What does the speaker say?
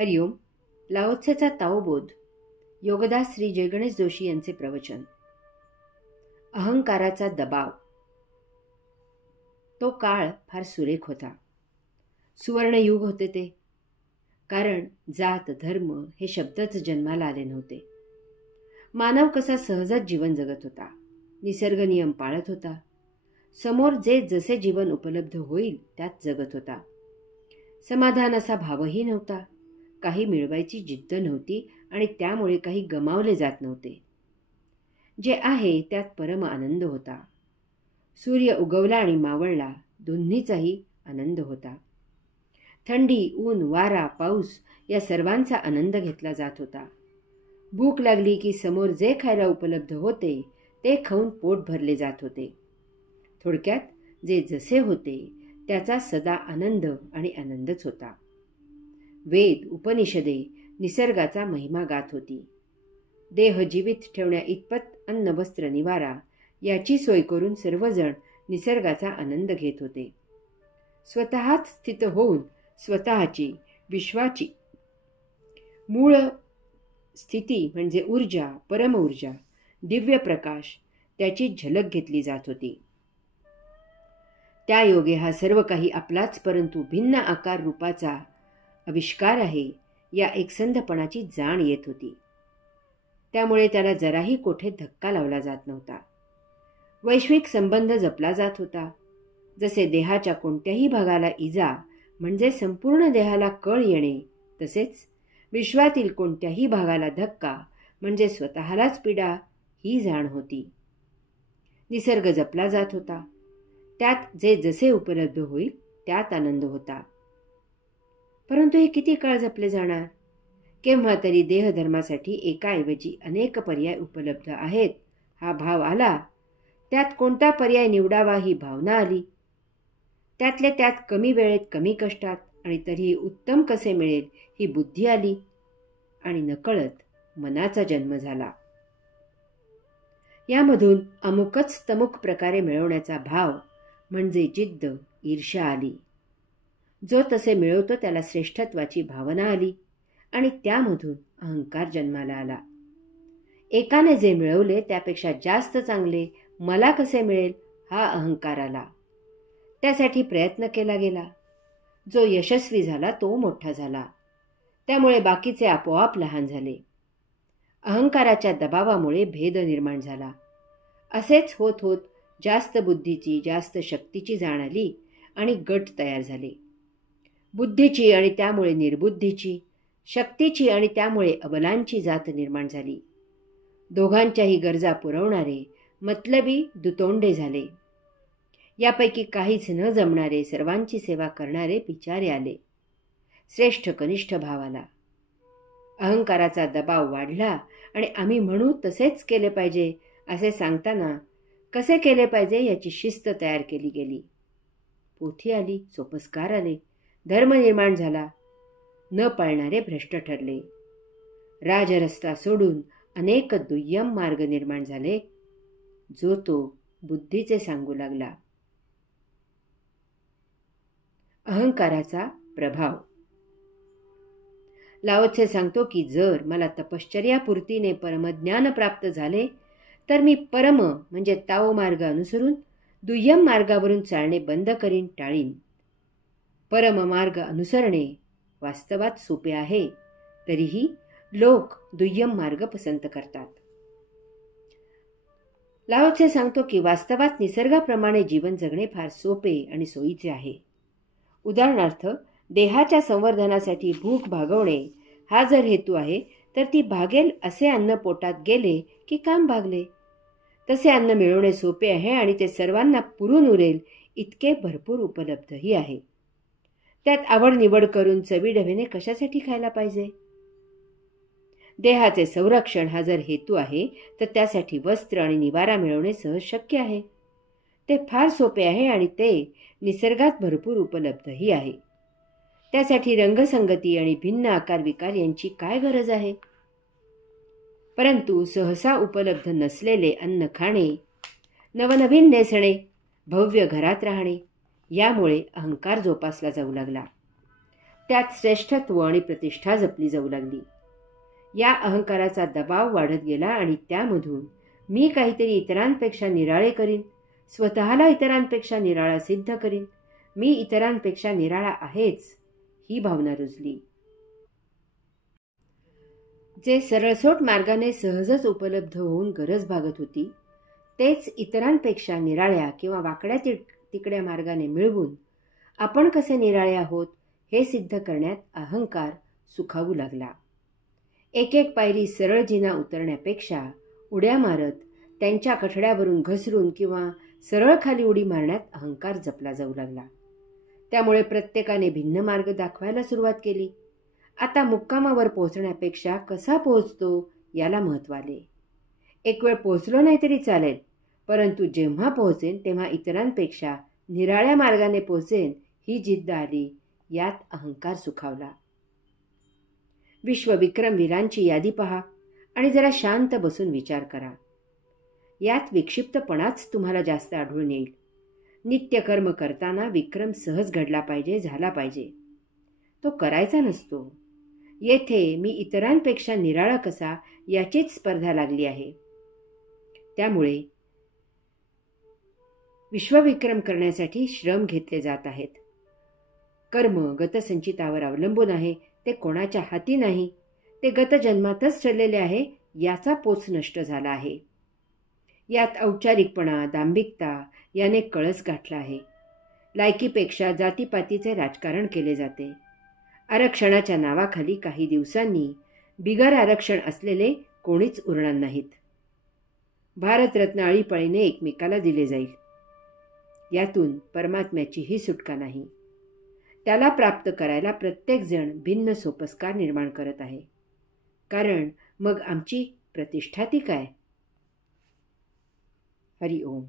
हरिओम. लाओत्सेचा ताओबोध. योगदास श्री जयगणेश जोशी यांचे प्रवचन. अहंकाराचा दबाव. तो काळ फार सुरेख होता. सुवर्णयुग होते ते. कारण जात धर्म हे शब्दच जन्माला आले नव्हते. मानव कसा सहजच जीवन जगत होता. निसर्ग नियम पाळत होता. समोर जे जसे जीवन उपलब्ध होईल त्यात जगत होता. समाधान असा भावही नव्हता. काही मिळवायची जिद्द नव्हती आणि त्यामुळे काही गमावले जात नव्हते. जे आहे त्यात परम आनंद होता. सूर्य उगवला आणि मावळला, दोन्हीचाही आनंद होता. थंडी, ऊन, वारा, पाऊस या सर्वांचा आनंद घेतला जात होता. भूक लागली की समोर जे खायला उपलब्ध होते ते खाऊन पोट भरले जात होते. थोडक्यात जे जसे होते त्याचा सदा आनंद आणि आनंदच होता. वेद, उपनिषदे निसर्गाचा महिमा गात होती. देह जीवित ठेवण्या इतपत अन्न, वस्त्र, निवारा याची सोय करून सर्वजण निसर्गाचा आनंद घेत होते. स्वतःच स्थित होऊन स्वतःची, विश्वाची मूळ स्थिती म्हणजे ऊर्जा, परमऊर्जा, दिव्य प्रकाश त्याची झलक घेतली जात होती. त्या योगे हा सर्व काही आपलाच परंतु भिन्न आकार रूपाचा आविष्कार आहे या एकसंधपणाची जाण येत होती. त्यामुळे त्याला जराही कोठे धक्का लावला जात नव्हता. वैश्विक संबंध जपला जात होता. जसे देहाच्या कोणत्याही भागाला इजा म्हणजे संपूर्ण देहाला कळ येणे, तसेच विश्वातील कोणत्याही भागाला धक्का म्हणजे स्वतःलाच पीडा ही जाण होती. निसर्ग जपला जात होता. त्यात जे जसे उपलब्ध होईल त्यात आनंद होता. परंतु हे किती काळ जपले जाणार? केव्हा तरी देहधर्मासाठी एकाऐवजी अनेक पर्याय उपलब्ध आहेत हा भाव आला. त्यात कोणता पर्याय निवडावा ही भावना आली. त्यातले त्यात कमी वेळेत, कमी कष्टात आणि तरीही उत्तम कसे मिळेल ही बुद्धी आली. आणि नकळत मनाचा जन्म झाला. यामधून अमुकच तमुक प्रकारे मिळवण्याचा भाव म्हणजे जिद्द, ईर्ष्या आली. जो तसे मिळवतो त्याला श्रेष्ठत्वाची भावना आली आणि त्यामधून अहंकार जन्माला आला. एकाने जे मिळवले त्यापेक्षा जास्त चांगले मला कसे मिळेल हा अहंकार आला. त्यासाठी प्रयत्न केला गेला. जो यशस्वी झाला तो मोठा झाला. त्यामुळे बाकीचे आपोआप लहान झाले. अहंकाराच्या दबावामुळे भेद निर्माण झाला. असेच होत होत जास्त बुद्धीची, जास्त शक्तीची जाण आली आणि गट तयार झाले. बुद्धीची आणि त्यामुळे निर्बुद्धीची, शक्तीची आणि त्यामुळे अबलांची जात निर्माण झाली. दोघांच्याही गरजा पुरवणारे मतलबी दुतोंडे झाले. यापैकी काहीच न जमणारे सर्वांची सेवा करणारे पिचारे आले. श्रेष्ठ कनिष्ठ भाव आला. अहंकाराचा दबाव वाढला आणि आम्ही म्हणू तसेच केले पाहिजे असे सांगताना कसे केले पाहिजे याची शिस्त तयार केली गेली. पोथी आली, सोपस्कार आले, धर्म निर्माण झाला. न पाळणारे भ्रष्ट ठरले. राजरस्ता सोडून अनेक दुय्यम मार्ग निर्माण झाले. जो तो बुद्धीचे सांगू लागला. अहंकाराचा प्रभाव. लाओत्से सांगतो की जर मला तपश्चर्यापूर्तीने परमज्ञान प्राप्त झाले तर मी परम म्हणजे ताओ मार्ग अनुसरून दुय्यम मार्गावरून चालणे बंद करीन, टाळीन. परम मार्ग अनुसरणे वास्तवात सोपे आहे, तरीही लोक दुय्यम मार्ग पसंत करतात. लाओत्से सांगतो की वास्तवात निसर्गाप्रमाणे जीवन जगणे फार सोपे आणि सोयीचे आहे. उदाहरणार्थ, देहाच्या संवर्धनासाठी भूक भागवणे हा जर हेतू आहे तर ती भागेल असे अन्न पोटात गेले की काम भागले. तसे अन्न मिळवणे सोपे आहे आणि ते सर्वांना पुरून उरेल इतके भरपूर उपलब्धही आहे. त्यात आवड निवड करून चवीढवीने कशासाठी खायला पाहिजे? देहाचे संरक्षण हा जर हेतू आहे तर त्यासाठी वस्त्र आणि निवारा मिळवणे सहज शक्य आहे. ते फार सोपे आहे आणि ते निसर्गात भरपूर उपलब्धही आहे. त्यासाठी रंगसंगती आणि भिन्न आकार विकार यांची काय गरज आहे? परंतु सहसा उपलब्ध नसलेले अन्न खाणे, नवनवीन नेसणे, भव्य घरात राहणे यामुळे अहंकार जोपासला जाऊ लागला. त्यात श्रेष्ठत्व आणि प्रतिष्ठा जपली जाऊ लागली. या अहंकाराचा दबाव वाढत गेला आणि त्यामधून मी काहीतरी इतरांपेक्षा निराळे करीन, स्वतःला इतरांपेक्षा निराळा सिद्ध करीन, मी इतरांपेक्षा निराळा आहेच, ही भावना रुजली. जे सरळसोट मार्गाने सहजच उपलब्ध होऊन गरज भागत होती, तेच इतरांपेक्षा निराळ्या किंवा वाकड्या तिकड्या मार्गाने मिळवून आपण कसे निराळे आहोत हे सिद्ध करण्यात अहंकार सुखावू लागला. एक एक पायरी सरळ जिना उतरण्यापेक्षा उड्या मारत त्यांच्या कठड्यावरून घसरून किंवा सरळ खाली उडी मारण्यात अहंकार जपला जाऊ लागला. त्यामुळे प्रत्येकाने भिन्न मार्ग दाखवायला सुरुवात केली. आता मुक्कामावर पोहोचण्यापेक्षा कसा पोहोचतो याला महत्त्व आले. एक वेळ पोहोचलो नाही तरी चालेल, परंतु जेव्हा पोहोचेन तेव्हा इतरांपेक्षा निराळ्या मार्गाने पोहोचेन ही जिद्द आली. यात अहंकार सुखावला. विश्वविक्रमवीरांची यादी पहा आणि जरा शांत बसून विचार करा. यात विक्षिप्तपणाच तुम्हाला जास्त आढळून येईल. नित्यकर्म करताना विक्रम सहज घडला पाहिजे, झाला पाहिजे. तो करायचा नसतो. येथे मी इतरांपेक्षा निराळा कसा याचीच स्पर्धा लागली आहे. त्यामुळे विश्वविक्रम करण्यासाठी श्रम घेतले जात आहेत. कर्म गतसंचितावर अवलंबून आहे. ते कोणाच्या हाती नाही. ते गतजन्मातच ठरलेले आहे. याचा पोच नष्ट झाला आहे. यात औपचारिकपणा, दांभिकता याने कळस गाठला आहे. लायकीपेक्षा जातीपातीचे राजकारण केले जाते. आरक्षणाच्या नावाखाली काही दिवसांनी बिगर आरक्षण असलेले कोणीच उरणार नाहीत. भारतरत्न आळीपाळीने एकमेकाला दिले जाईल. यातून परमात्म्याचीही सुटका नाही. त्याला प्राप्त करायला प्रत्येकजण भिन्न सोपस्कार निर्माण करत आहे. कारण मग आमची प्रतिष्ठा ती काय? हरि ओम.